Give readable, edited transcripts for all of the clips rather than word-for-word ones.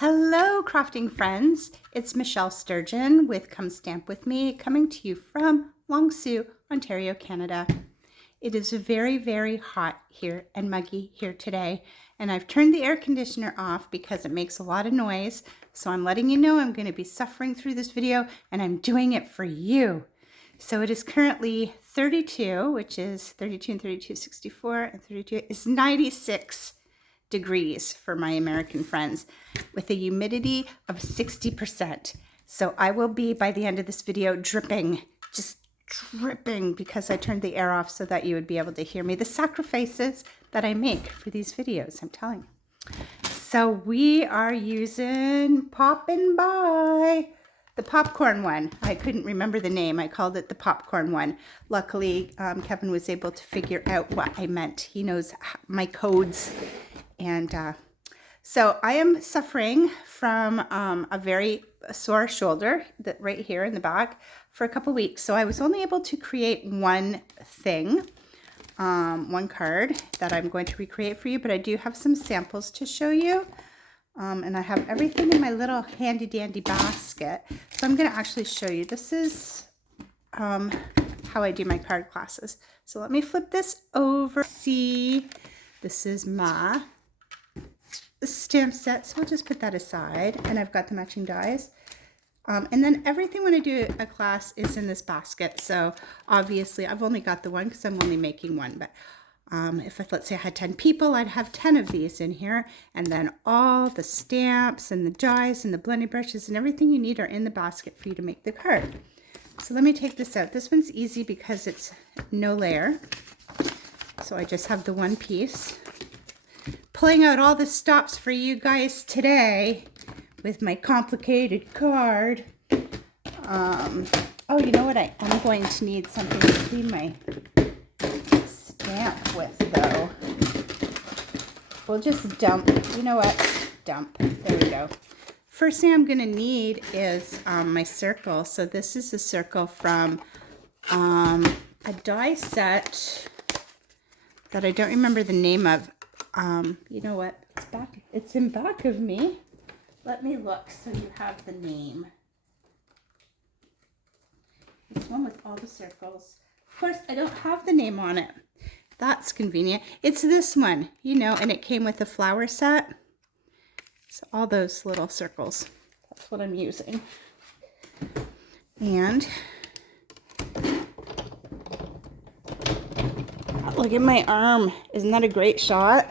Hello, crafting friends. It's Michelle Sturgeon with Come Stamp With Me, coming to you from Longsu, Ontario, Canada. It is very, very hot here and muggy here today, and I've turned the air conditioner off because it makes a lot of noise. So I'm letting you know I'm going to be suffering through this video, and I'm doing it for you. So it is currently 32, which is 32 and 32, 64, and 32 is 96 degrees for my American friends with a humidity of 60%. So I will be, by the end of this video, dripping, just dripping, because I turned the air off so that you would be able to hear me. The sacrifices that I make for these videos, I'm telling you. So we are using Poppin' By, the popcorn one. I couldn't remember the name. I called it the popcorn one. Luckily, Kevin was able to figure out what I meant. He knows my codes. And so I am suffering from a very sore shoulder that right here in the back for a couple weeks. So I was only able to create one thing, one card that I'm going to recreate for you, but I do have some samples to show you. And I have everything in my little handy dandy basket. So I'm going to actually show you. This is how I do my card classes. So let me flip this over. See, this is my stamp set, so we'll just put that aside, and I've got the matching dies, and then everything when I do a class is in this basket. So obviously I've only got the one because I'm only making one, but if let's say I had 10 people, I'd have 10 of these in here, and then all the stamps and the dies and the blending brushes and everything you need are in the basket for you to make the card. So let me take this out. This one's easy because it's no layer, so I just have the one piece. Pulling out all the stops for you guys today with my complicated card. Oh, you know what? I am going to need something to clean my stamp with, though. We'll just dump. You know what? Dump. There we go. First thing I'm going to need is my circle. So this is a circle from a die set that I don't remember the name of. You know what? It's in back of me. Let me look so you have the name. It's one with all the circles. Of course, I don't have the name on it. That's convenient. It's this one, you know, and it came with a flower set. So all those little circles. That's what I'm using. And look at my arm. Isn't that a great shot?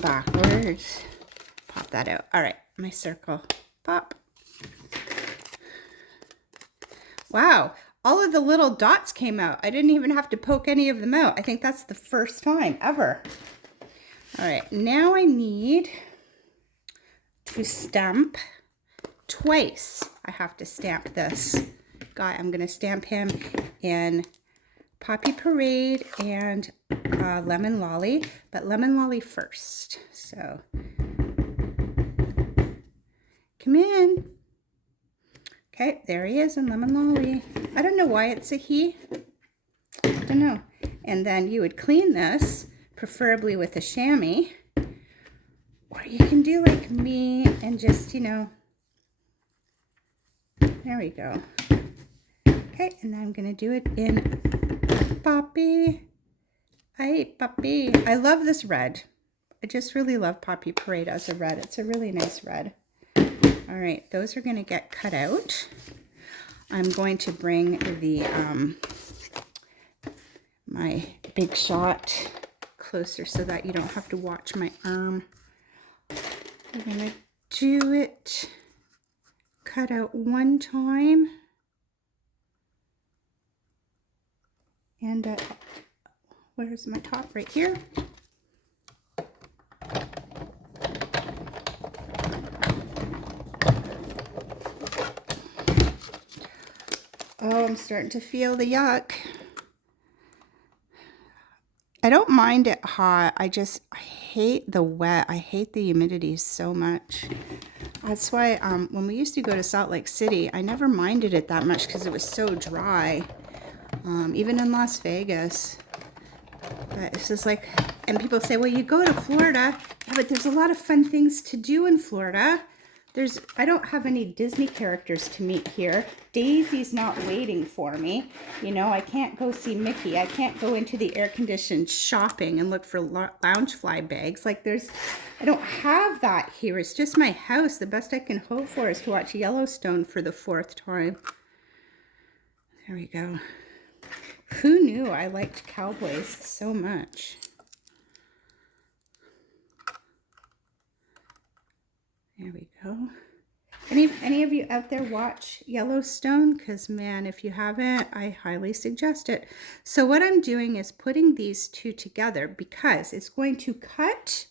Backwards. Pop that out. All right, my circle. Pop. Wow, all of the little dots came out. I didn't even have to poke any of them out. I think that's the first time ever. All right, now I need to stamp twice. I have to stamp this guy. I'm going to stamp him in Poppy Parade and Lemon Lolly, but Lemon Lolly first. So come in. Okay, there he is in Lemon Lolly. I don't know why it's a he. I don't know. And then you would clean this, preferably with a chamois, or you can do like me and just, you know, there we go. Okay, and I'm going to do it in Poppy. Hi, Poppy. I love this red. I just really love Poppy Parade as a red. It's a really nice red. All right, those are going to get cut out. I'm going to bring the my Big Shot closer so that you don't have to watch my arm. I'm going to do it, cut out one time. And where's my top? Right here. Oh, I'm starting to feel the yuck. I don't mind it hot. I hate the wet. I hate the humidity so much. That's why when we used to go to Salt Lake City, I never minded it that much because it was so dry. Even in Las Vegas. But this is like, and people say, well, you go to Florida. Yeah, but there's a lot of fun things to do in Florida. I don't have any Disney characters to meet here. Daisy's not waiting for me. You know, I can't go see Mickey. I can't go into the air-conditioned shopping and look for Loungefly bags. Like I don't have that here. It's just my house. The best I can hope for is to watch Yellowstone for the 4th time. There we go. Who knew I liked cowboys so much? There we go. Any of you out there watch Yellowstone? Because, man, if you haven't, I highly suggest it. So what I'm doing is putting these two together because it's going to cut,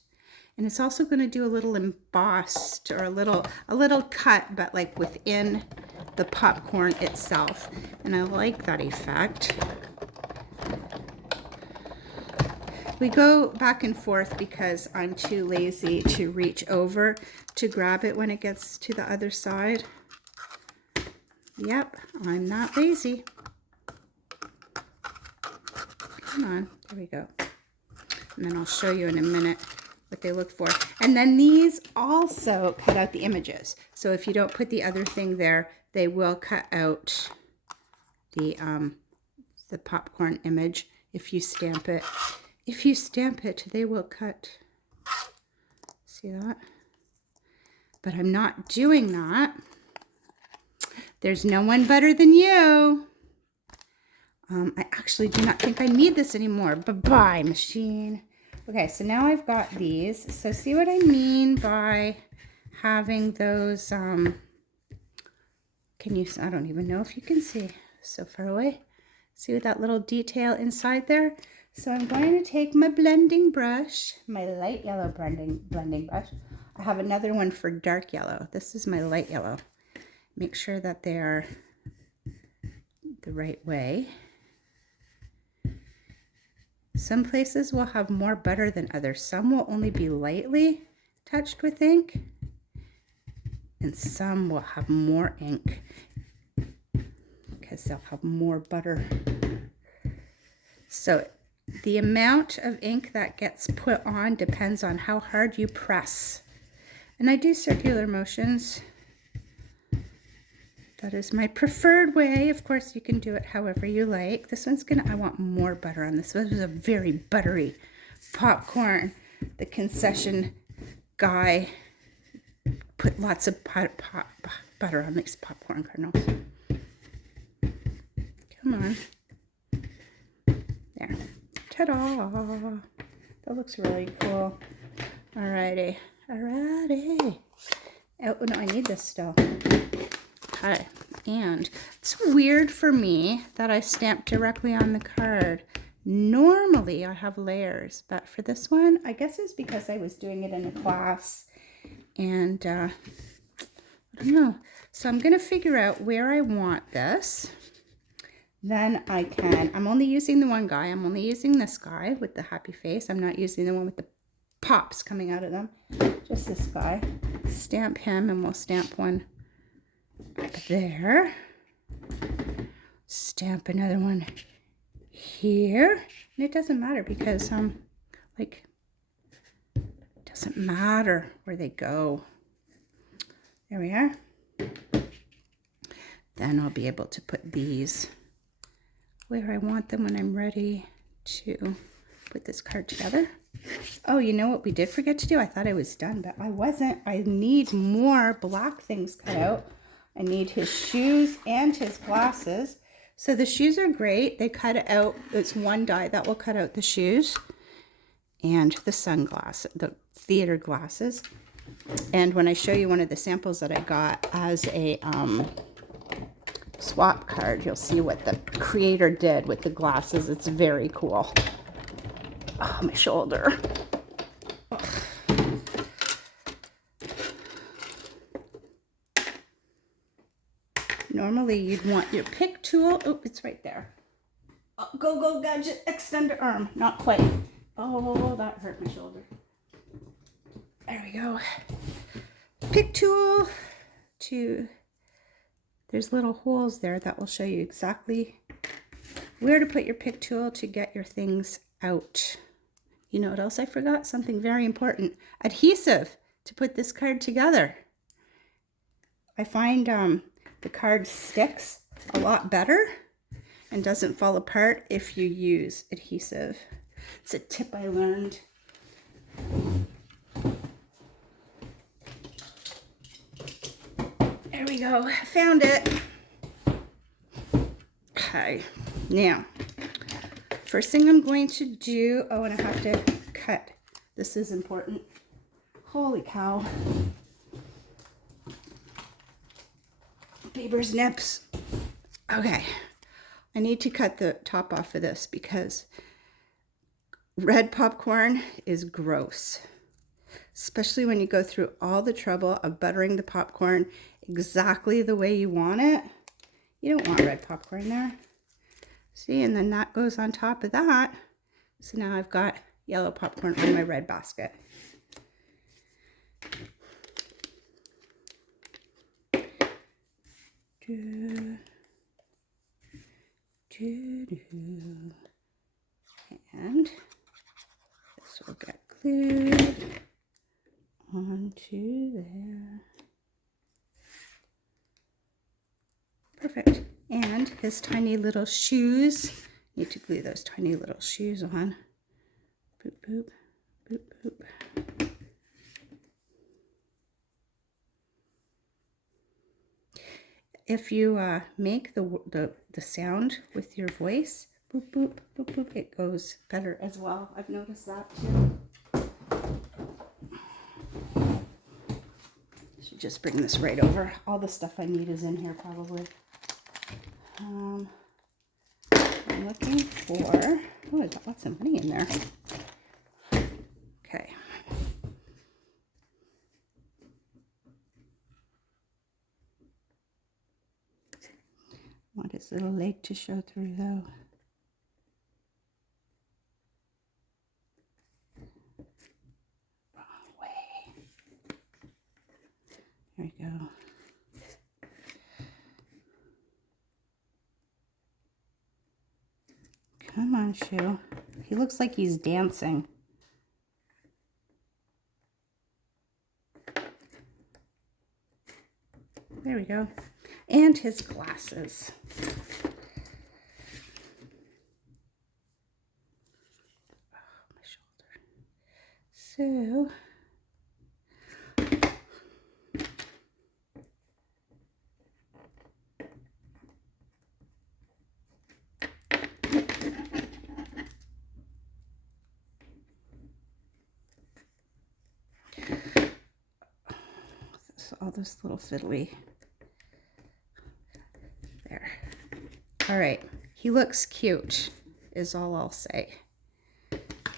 and it's also going to do a little embossed or a little cut, but like within the popcorn itself. And I like that effect. We go back and forth because I'm too lazy to reach over to grab it when it gets to the other side. Yep, I'm not lazy. Come on, there we go. And then I'll show you in a minute what they look for. And then these also cut out the images. So if you don't put the other thing there, they will cut out the popcorn image if you stamp it. If you stamp it, they will cut. See that? But I'm not doing that. There's no one better than you. I actually do not think I need this anymore. Bye-bye, machine. Okay, so now I've got these. So see what I mean by having those, I don't even know if you can see. So far away. See that little detail inside there? So I'm going to take my blending brush, my light yellow blending brush. I have another one for dark yellow. This is my light yellow. Make sure that they are the right way. Some places will have more butter than others. Some will only be lightly touched with ink, and some will have more ink because they'll have more butter. So the amount of ink that gets put on depends on how hard you press. And I do circular motions. That is my preferred way. Of course, you can do it however you like. This one's I want more butter on this. This is a very buttery popcorn. The concession guy put lots of butter on these popcorn kernels. Come on. There. Ta-da! That looks really cool. Alrighty. Alrighty. Oh, no, I need this still. Okay. And it's weird for me that I stamp directly on the card. Normally, I have layers, but for this one, I guess it's because I was doing it in a class. And, I don't know. So I'm going to figure out where I want this. Then I'm only using the one guy. I'm only using this guy with the happy face. I'm not using the one with the pops coming out of them. Just this guy. Stamp him, and we'll stamp one up there. Stamp another one here. And it doesn't matter because, it doesn't matter where they go. There we are. Then I'll be able to put these where I want them when I'm ready to put this card together. Oh, you know what we did forget to do? I thought I was done, but I wasn't. I need more black things cut out. I need his shoes and his glasses. So the shoes are great. They cut out, it's one die that will cut out the shoes and the sunglasses, the theater glasses. And when I show you one of the samples that I got as a swap card, you'll see what the creator did with the glasses. It's very cool. Oh, my shoulder. Ugh. Normally you'd want your pick tool. Oh, it's right there. Oh, go gadget extender arm. Not quite. Oh, that hurt my shoulder. There we go. Pick tool there's little holes there that will show you exactly where to put your pick tool to get your things out. You know what else I forgot? Something very important. Adhesive to put this card together. I find the card sticks a lot better and doesn't fall apart if you use adhesive. It's a tip I learned. There we go, found it. Okay, now, first thing I'm going to do, oh, and I have to cut. This is important. Holy cow. Beaver's nips. Okay, I need to cut the top off of this because red popcorn is gross, especially when you go through all the trouble of buttering the popcorn exactly the way you want it. You don't want red popcorn there. See, and then that goes on top of that. So now I've got yellow popcorn on my red basket. And this will get glued onto there. Perfect. And his tiny little shoes. Need to glue those tiny little shoes on. Boop, boop, boop, boop. If you make the sound with your voice, boop, boop, boop, boop, it goes better as well. I've noticed that too. Should just bring this right over. All the stuff I need is in here probably. I'm looking for, oh, I've got lots of money in there. Okay. Want his little leg to show through though. Wrong way. There we go. Come on, Shu. He looks like he's dancing. There we go. And his glasses. Oh, my shoulder. So, all this little fiddly. There. All right. He looks cute, is all I'll say.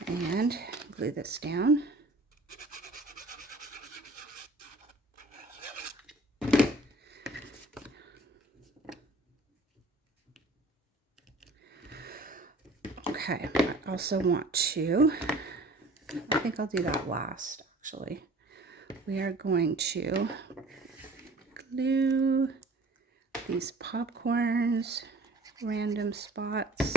And glue this down. Okay. I also want to, I think I'll do that last, actually. We are going to glue these popcorns, random spots.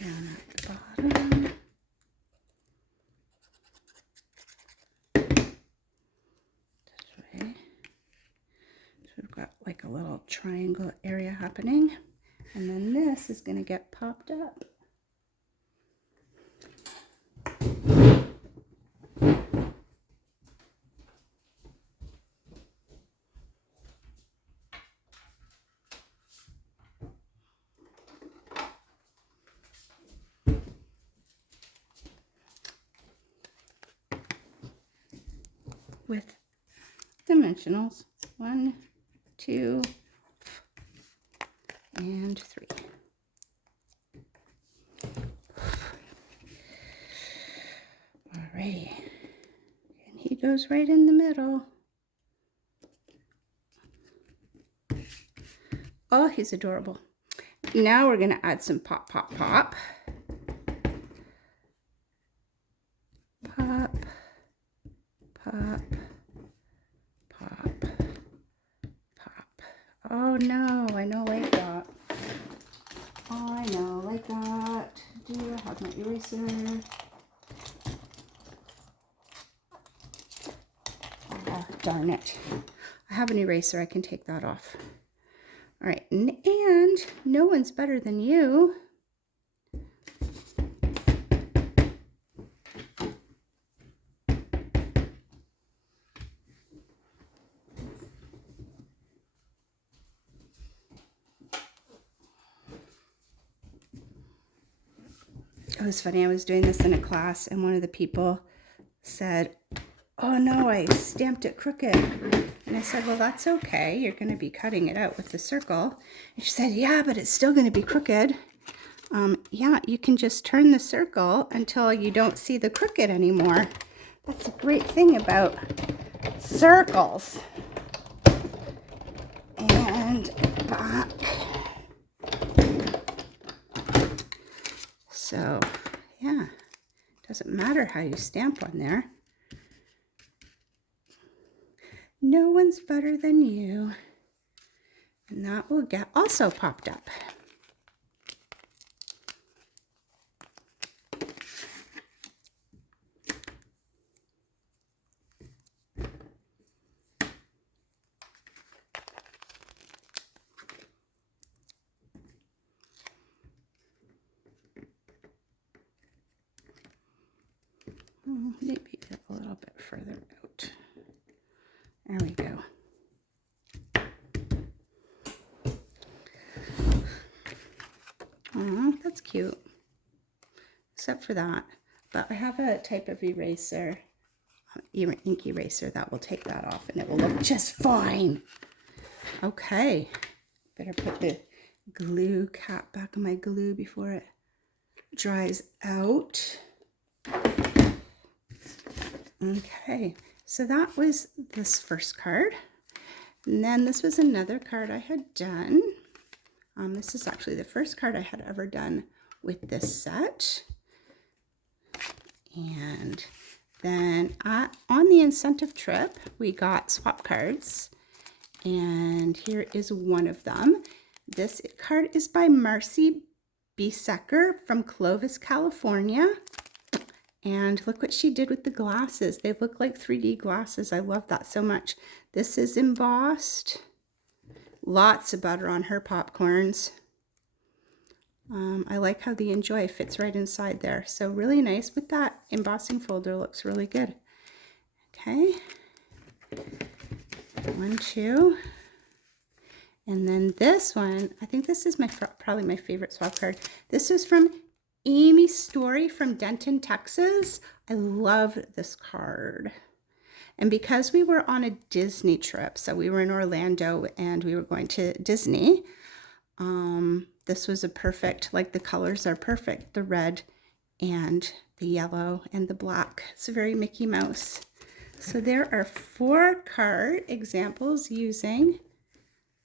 Down at the bottom. Like a little triangle area happening, and then this is going to get popped up. With dimensionals, 1, 2, and 3. Alrighty, and he goes right in the middle. Oh, he's adorable. Now we're going to add some pop, pop, pop. Pop, pop, pop, pop. Oh no, I know like that. Oh, I know like that. Do I have my eraser? Oh, darn it. I have an eraser. I can take that off. All right, and no one's better than you. It was funny. I was doing this in a class, and one of the people said, "Oh no, I stamped it crooked." And I said, "Well, that's okay. You're going to be cutting it out with the circle." And she said, "Yeah, but it's still going to be crooked." Yeah, you can just turn the circle until you don't see the crooked anymore. That's a great thing about circles. And back. So, yeah, doesn't matter how you stamp on there. No one's better than you. And that will get also popped up. Maybe a little bit further out. There we go. Oh, that's cute. Except for that. But I have a type of eraser, ink eraser, that will take that off and it will look just fine. Okay. Better put the glue cap back on my glue before it dries out. Okay, so that was this first card. And then this was another card I had done. This is actually the first card I had ever done with this set. And then on the incentive trip, we got swap cards. And here is one of them. This card is by Marcy Besecker from Clovis, California. And look what she did with the glasses. They look like 3D glasses. I love that so much. This is embossed. Lots of butter on her popcorns. I like how the Enjoy fits right inside there. So really nice with that embossing folder. Looks really good. Okay. 1, 2. And then this one, I think this is probably my favorite swap card. This is from Amy Story from Denton, Texas. I love this card. And because we were on a Disney trip, so we were in Orlando and we were going to Disney, this was a perfect, like the colors are perfect, the red and the yellow and the black. It's very Mickey Mouse. So there are 4 card examples using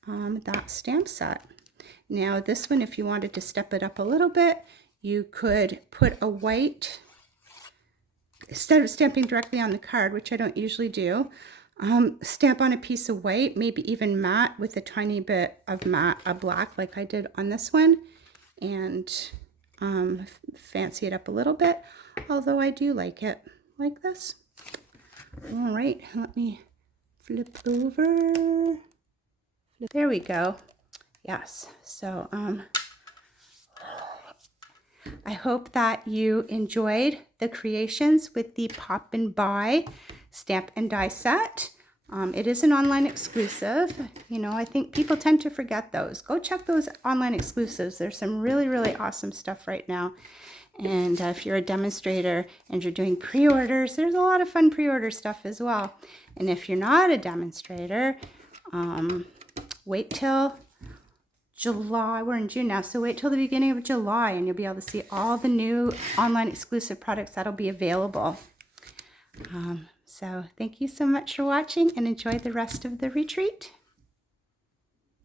that stamp set. Now this one, if you wanted to step it up a little bit, you could put a white, instead of stamping directly on the card, which I don't usually do, stamp on a piece of white, maybe even matte with a tiny bit of matte, black like I did on this one, and fancy it up a little bit, although I do like it like this. All right, let me flip over. There we go. Yes, so I hope that you enjoyed the creations with the Pop and Buy Stamp and Die set. It is an online exclusive. You know, I think people tend to forget those. Go check those online exclusives. There's some really, really awesome stuff right now. And if you're a demonstrator and you're doing pre-orders, there's a lot of fun pre-order stuff as well. And if you're not a demonstrator, wait till July. We're in June now, so wait till the beginning of July and you'll be able to see all the new online exclusive products that'll be available. So thank you so much for watching and enjoy the rest of the retreat.